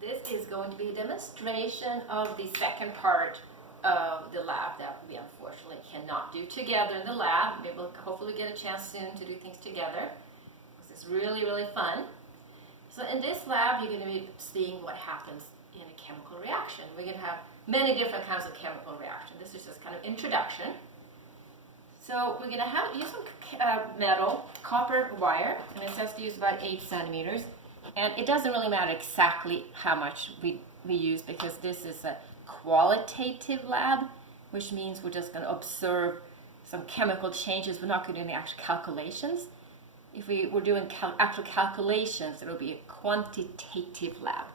This is going to be a demonstration of the second part of the lab that we unfortunately cannot do together in the lab. Maybe we'll hopefully get a chance soon to do things together, because it's really, really fun. So in this lab, you're going to be seeing what happens in a chemical reaction. We're going to have many different kinds of chemical reaction. This is just kind of introduction. So we're going to use some metal, copper wire, and it says to use about 8 centimeters. And it doesn't really matter exactly how much we use, because this is a qualitative lab, which means we're just going to observe some chemical changes. We're not going to do any actual calculations. If we were doing actual calculations, it would be a quantitative lab.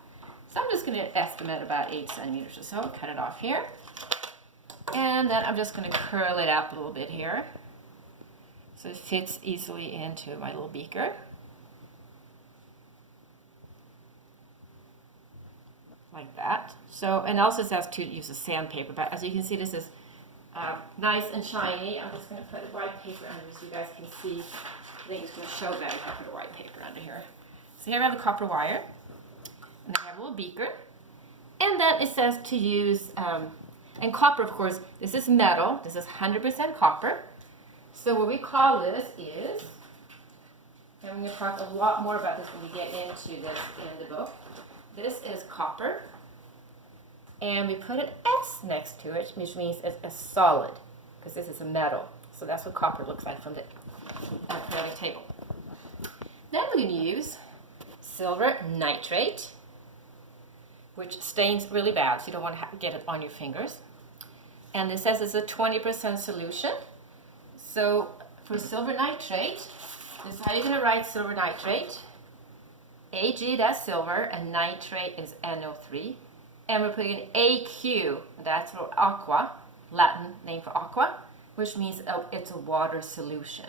So I'm just going to estimate about 8 centimeters or so, cut it off here. And then I'm just going to curl it up a little bit here, so it fits easily into my little beaker. Like that. So, and also says to use a sandpaper, but as you can see, this is nice and shiny. I'm just going to put a white paper under so you guys can see. I think it's going to show better if I put a white paper under here. So here we have the copper wire, and then we have a little beaker, and then it says to use, and copper, of course, this is metal. This is 100% copper. So what we call this is, and I'm going to talk a lot more about this when we get into this in the book. This is copper, and we put an S next to it, which means it's a solid, because this is a metal. So that's what copper looks like from the periodic table. Then we're going to use silver nitrate, which stains really bad, so you don't want to get it on your fingers. And this says it's a 20% solution. So for silver nitrate, this is how you're going to write silver nitrate. Ag, that's silver, and nitrate is NO3. And we're putting an AQ, that's for aqua, Latin name for aqua, which means it's a water solution.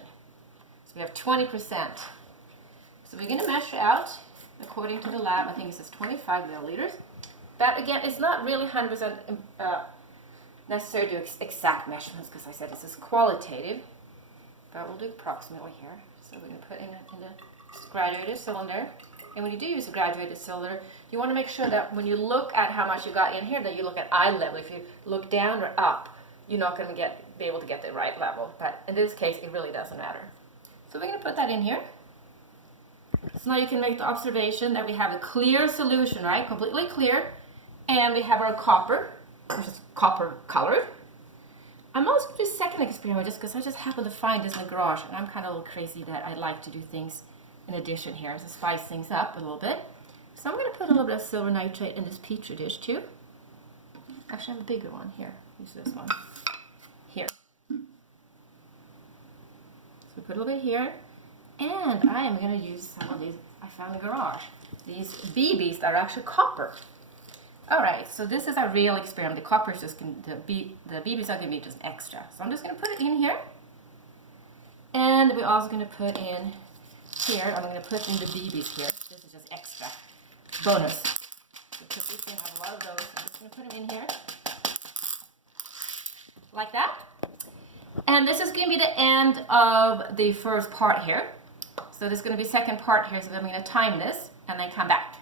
So we have 20%. So we're going to measure out, according to the lab, I think it says 25 milliliters. But again, it's not really 100% necessary to do exact measurements, because I said this is qualitative. But we'll do approximately here. So we're going to put in the graduated cylinder. And when you do use a graduated cylinder, you want to make sure that when you look at how much you got in here, that you look at eye level. If you look down or up, you're not going to be able to get the right level. But in this case, it really doesn't matter. So we're going to put that in here. So now you can make the observation that we have a clear solution, right? Completely clear. And we have our copper, which is copper colored. I'm also going to do a second experiment just because I just happened to find this in the garage. And I'm kind of a little crazy that I like to do things in addition here to spice things up a little bit. So I'm going to put a little bit of silver nitrate in this petri dish too. Actually, I have a bigger one here. Use this one. Here. So we put a little bit here. And I am going to use some of these I found in the garage. These BBs that are actually copper. Alright, so this is our real experiment. The copper is just the BBs are going to be just extra. So I'm just going to put it in here. And we're also going to put in here, I'm going to put in the BBs here. This is just extra. Bonus. Because we can have a lot of those. I'm just going to put them in here. Like that. And this is going to be the end of the first part here. So this is going to be second part here, so I'm going to time this and then come back.